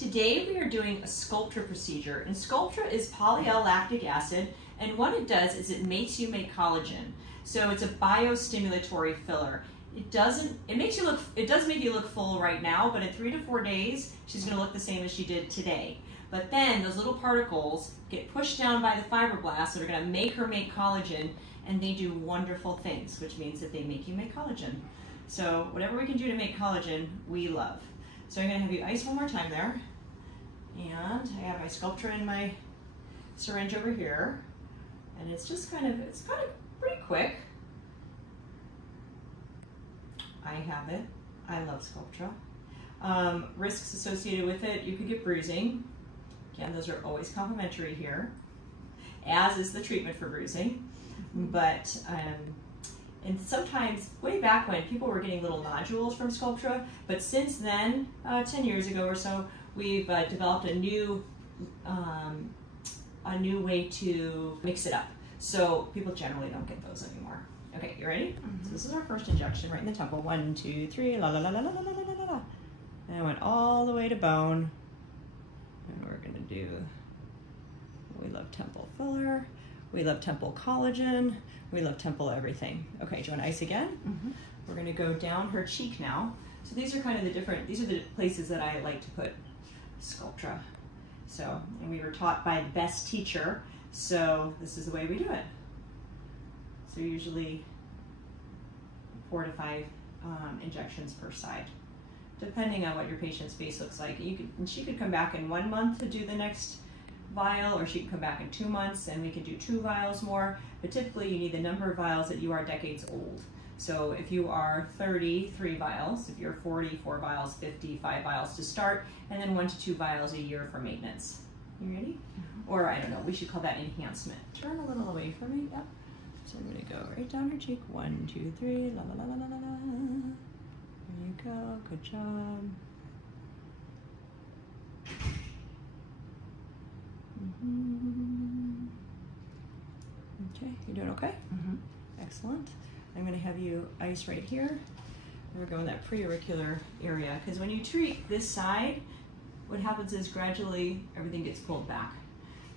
Today we are doing a Sculptra procedure, and Sculptra is Poly-L Lactic acid, and what it does is it makes you make collagen. So it's a bio-stimulatory filler. It does make you look full right now, but in 3 to 4 days, she's gonna look the same as she did today. But then those little particles get pushed down by the fibroblasts that are gonna make her make collagen, and they do wonderful things, which means that they make you make collagen. So whatever we can do to make collagen, we love. So I'm gonna have you ice one more time there. And I have my Sculptra in my syringe over here. And it's pretty quick. I have it. I love Sculptra. Risks associated with it, you could get bruising. Again, those are always complimentary here, as is the treatment for bruising. But, and sometimes, way back when, people were getting little nodules from Sculptra, but since then, 10 years ago or so, we've developed a new way to mix it up. So people generally don't get those anymore. Okay, you ready? Mm-hmm. So this is our first injection right in the temple. 1, 2, 3, la la la la la la la la la. And I went all the way to bone. And we're gonna do, we love temple filler, we love temple collagen, we love temple everything. Okay, do you want ice again? Mm-hmm. We're gonna go down her cheek now. So these are kind of these are the places that I like to put Sculptra. So, and we were taught by the best teacher, so this is the way we do it. So usually 4 to 5 injections per side, depending on what your patient's face looks like. She could come back in 1 month to do the next vial, or she could come back in 2 months and we could do 2 vials more, but typically you need the number of vials that you are decades old. So if you are 30, 3 vials, if you're 40, 4 vials, 50, 5 vials to start, and then 1 to 2 vials a year for maintenance. You ready? Mm-hmm. Or I don't know, we should call that enhancement. Turn a little away from me, yep. So I'm gonna go right down her cheek, 1, 2, 3, la la la la la la. There you go, good job. Mm-hmm. Okay, you're doing okay? Mm-hmm. Excellent. I'm going to have you ice right here. We're going that preauricular area, because when you treat this side, what happens is gradually everything gets pulled back.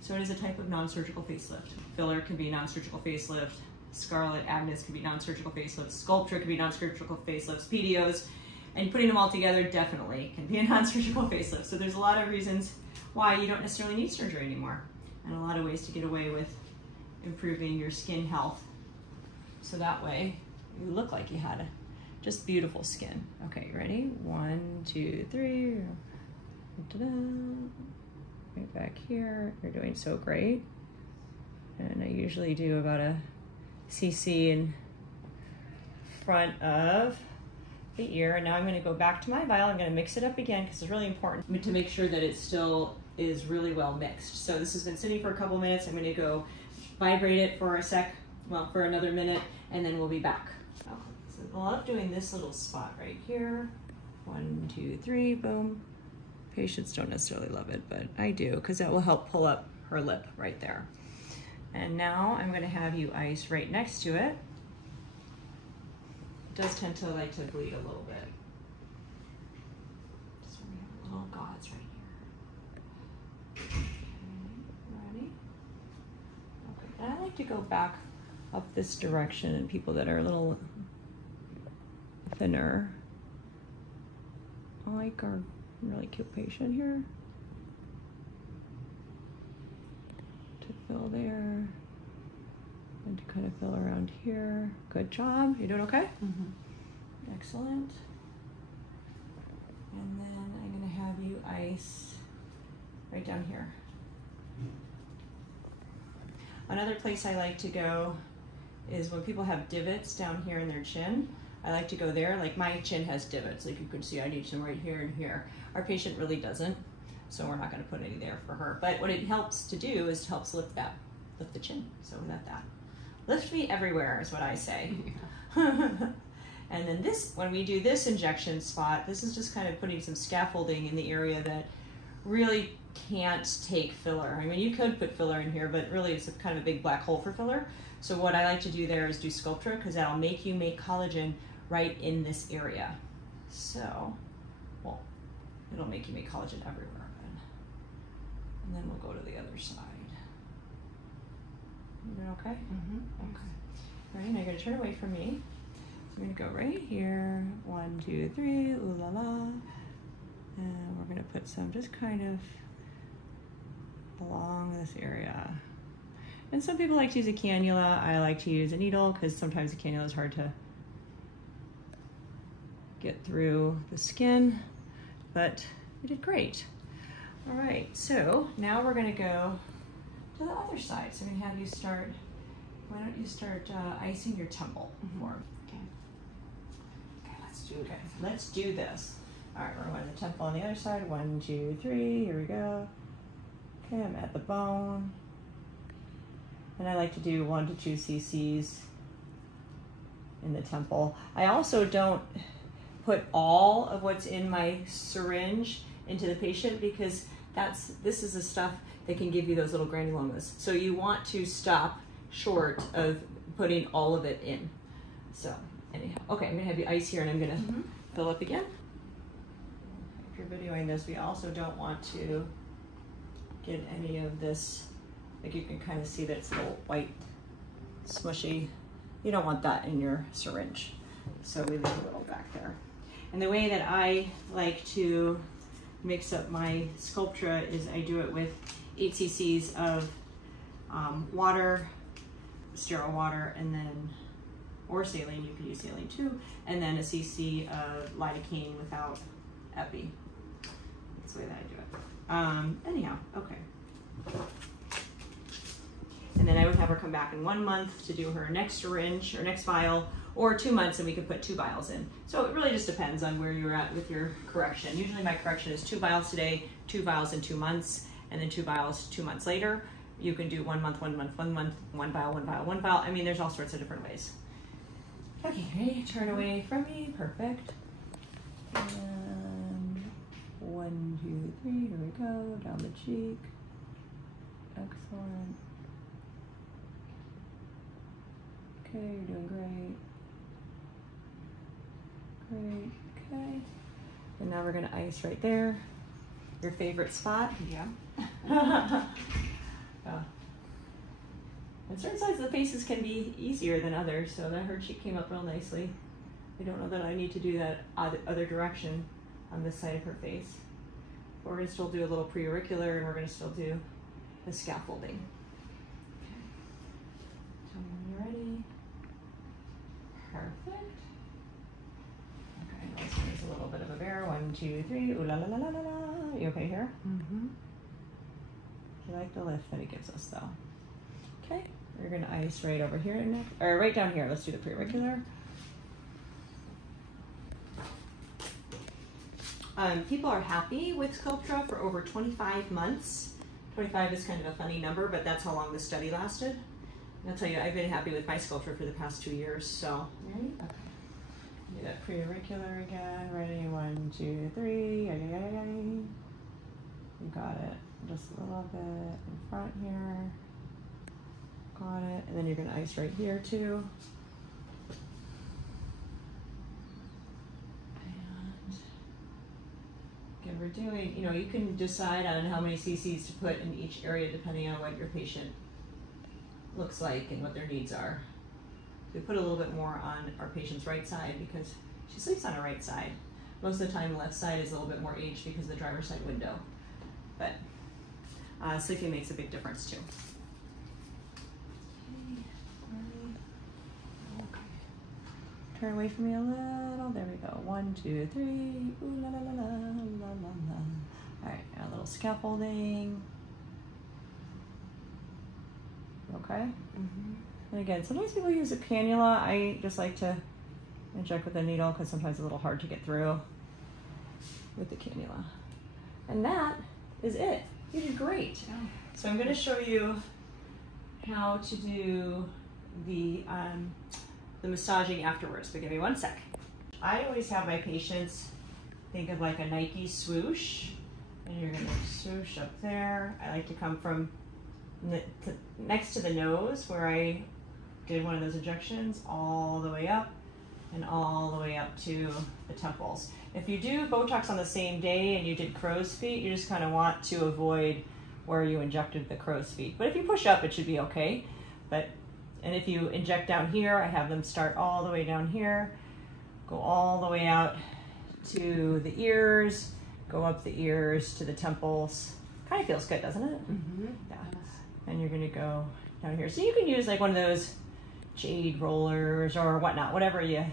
So it is a type of non-surgical facelift. Filler can be non-surgical facelift. Scarlet Agnes can be non-surgical facelift. Sculptra can be non-surgical facelifts. PDOs, and putting them all together definitely can be a non-surgical facelift. So there's a lot of reasons why you don't necessarily need surgery anymore, and a lot of ways to get away with improving your skin health. So that way you look like you had just beautiful skin. Okay, you ready? 1, 2, 3. Ta-da. Right back here. You're doing so great. And I usually do about a cc in front of the ear. And now I'm going to go back to my vial. I'm going to mix it up again because it's really important to make sure that it still is really well mixed. So this has been sitting for a couple minutes. I'm going to go vibrate it for a sec, well, for another minute, and then we'll be back. So I love doing this little spot right here. 1, 2, 3, boom. Patients don't necessarily love it, but I do, because that will help pull up her lip right there. And now I'm going to have you ice right next to it. It does tend to like to bleed a little bit. Just when we have little gauze right here. Okay, ready? Okay, and I like to go back up this direction, and people that are a little thinner. I like our really cute patient here. To fill there, and to kind of fill around here. Good job. You doing okay? Mm-hmm. Excellent. And then I'm going to have you ice right down here. Another place I like to go is when people have divots down here in their chin. I like to go there. Like my chin has divots, like you can see I need some right here and here. Our patient really doesn't, so we're not going to put any there for her. But what it helps to do is helps lift the chin. So we got that. Lift me everywhere is what I say. Yeah. And then this, when we do this injection spot, this is just kind of putting some scaffolding in the area that really can't take filler. I mean, you could put filler in here, but really it's kind of a big black hole for filler. So what I like to do there is do Sculptra, because that'll make you make collagen right in this area. So, well, it'll make you make collagen everywhere. And then we'll go to the other side. You doing okay? Okay. All right, now you're gonna turn away from me. I'm gonna go right here. 1, 2, 3, ooh la la. And we're gonna put some just kind of along this area. And some people like to use a cannula. I like to use a needle because sometimes a cannula is hard to get through the skin, but you did great. All right, so now we're gonna go to the other side. So I'm gonna have you start, why don't you start icing your temple for me? Okay, let's do this. All right, we're going to the temple on the other side. 1, 2, 3, here we go. Okay, I'm at the bone. And I like to do 1 to 2 cc's in the temple. I also don't put all of what's in my syringe into the patient because this is the stuff that can give you those little granulomas. So you want to stop short of putting all of it in. So anyhow, okay, I'm gonna have you ice here and I'm gonna fill up again. If you're videoing this, we also don't want to get any of this, like you can kind of see that it's a little white, smushy. You don't want that in your syringe. So we leave a little back there. And the way that I like to mix up my Sculptra is I do it with 8 cc's of water, sterile water, and then, or saline, you can use saline too, and then a cc of lidocaine without epi. That's the way that I do it. Anyhow, okay. And then I would have her come back in 1 month to do her next syringe or next vial, or 2 months and we could put 2 vials in. So it really just depends on where you're at with your correction. Usually my correction is 2 vials today, 2 vials in 2 months, and then 2 vials 2 months later. You can do 1 month, 1 month, 1 month, 1 vial, 1 vial, 1 vial. I mean, there's all sorts of different ways. Okay, ready? Turn away from me, perfect. And 1, 2, 3, here we go, down the cheek. Excellent. Okay, you're doing great. Great, okay. And now we're gonna ice right there. Your favorite spot? Yeah. And certain sides of the faces can be easier than others, so that her cheek came up real nicely. I don't know that I need to do that other direction on this side of her face. But we're gonna still do a little preauricular and we're gonna still do the scaffolding. Okay. Tell me when you're ready. Perfect. Okay, this one is a little bit of a bear. 1, 2, 3. Ooh la la la la la la. You okay here? You like the lift that it gives us though. Okay, we're gonna ice right over here next, or right down here. Let's do the preauricular. People are happy with Sculptra for over 25 months. 25 is kind of a funny number, but that's how long the study lasted. And I'll tell you, I've been happy with my Sculptra for the past 2 years, so. Ready? Okay. Do that preauricular again. Ready? 1, 2, 3. You got it. Just a little bit in front here. Got it. And then you're going to ice right here too. And again, we're doing, you know, you can decide on how many cc's to put in each area depending on what your patient looks like and what their needs are. We put a little bit more on our patient's right side because she sleeps on her right side. Most of the time the left side is a little bit more aged because of the driver's side window. But sleeping makes a big difference too. Okay. Turn away from me a little. There we go. 1, 2, 3. Ooh la la la la la la la. All right, a little scaffolding. Okay. And again, sometimes people use a cannula. I just like to inject with a needle because sometimes it's a little hard to get through with the cannula. And that is it. You did great. Yeah. So I'm going to show you how to do the massaging afterwards, but give me 1 sec. I always have my patients think of like a Nike swoosh, and you're going to swoosh up there. I like to come from next to the nose where I did one of those injections all the way up and all the way up to the temples. If you do Botox on the same day and you did crow's feet, you just kind of want to avoid where you injected the crow's feet. But if you push up, it should be okay. And if you inject down here, I have them start all the way down here, go all the way out to the ears, go up the ears to the temples. Kind of feels good, doesn't it? Mm-hmm. Yeah. And you're gonna go down here. So you can use like one of those jade rollers or whatnot, whatever you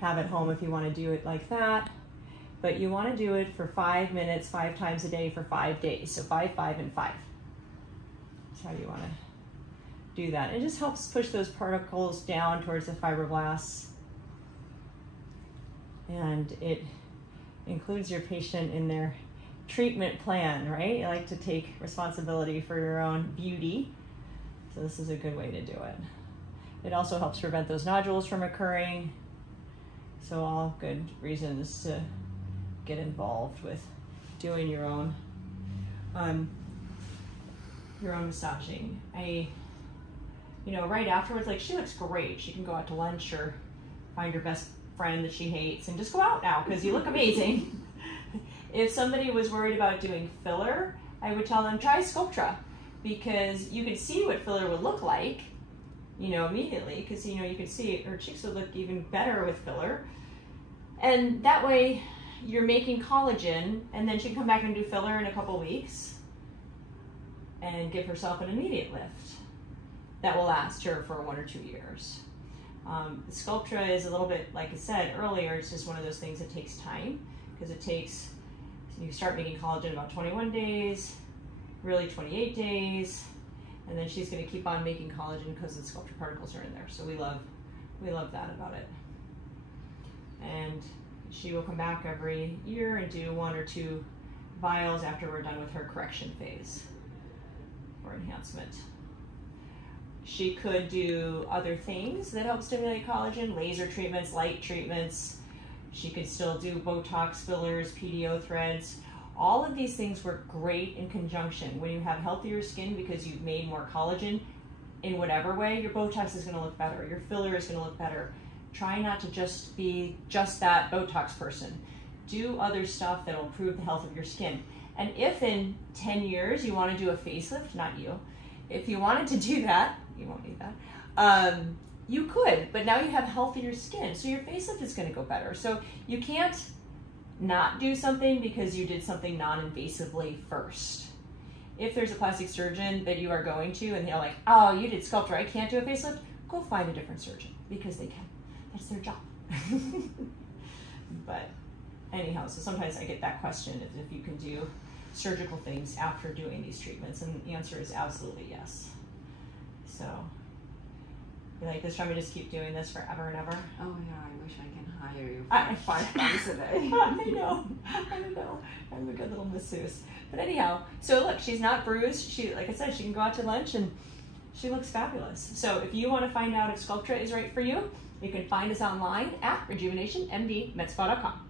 have at home if you want to do it like that. But you want to do it for 5 minutes, 5 times a day for 5 days. So 5, 5, and 5. That's how you want to do that. It just helps push those particles down towards the fibroblasts. And it includes your patient in their treatment plan, right? You like to take responsibility for your own beauty. So this is a good way to do it. It also helps prevent those nodules from occurring. So all good reasons to get involved with doing your own massaging. Right afterwards, like, she looks great. She can go out to lunch or find her best friend that she hates and just go out now because you look amazing. If somebody was worried about doing filler, I would tell them try Sculptra, because you could see what filler would look like, immediately, because you could see her cheeks would look even better with filler. And that way you're making collagen, and then she can come back and do filler in a couple weeks and give herself an immediate lift that will last her for 1 or 2 years. Sculptra is a little bit, like I said earlier, it's just one of those things that takes time, because you start making collagen about 21 days, really 28 days, and then she's going to keep on making collagen because the Sculptra particles are in there. So we love that about it. And she will come back every year and do 1 or 2 vials after we're done with her correction phase for enhancement. She could do other things that help stimulate collagen, laser treatments, light treatments. She could still do Botox fillers, PDO threads. All of these things work great in conjunction. When you have healthier skin because you've made more collagen, in whatever way, your Botox is going to look better. Your filler is going to look better. Try not to just be just that Botox person. Do other stuff that will improve the health of your skin. And if in 10 years you want to do a facelift, not you, if you wanted to do that, you won't need that, you could, but now you have healthier skin, so your facelift is going to go better. So you can't not do something because you did something non-invasively first. If there's a plastic surgeon that you are going to and they're like, oh, you did Sculptra, I can't do a facelift, go find a different surgeon, because they can. That's their job. But anyhow, so sometimes I get that question if you can do surgical things after doing these treatments, and the answer is absolutely yes. So, you like this? Try me to just keep doing this forever and ever? Oh yeah, I wish I can hire you for 5 times a day. I know. I'm a good little masseuse. But anyhow, so look, she's not bruised. She, like I said, she can go out to lunch and she looks fabulous. So if you want to find out if Sculptra is right for you, you can find us online at RejuvenationMD.com.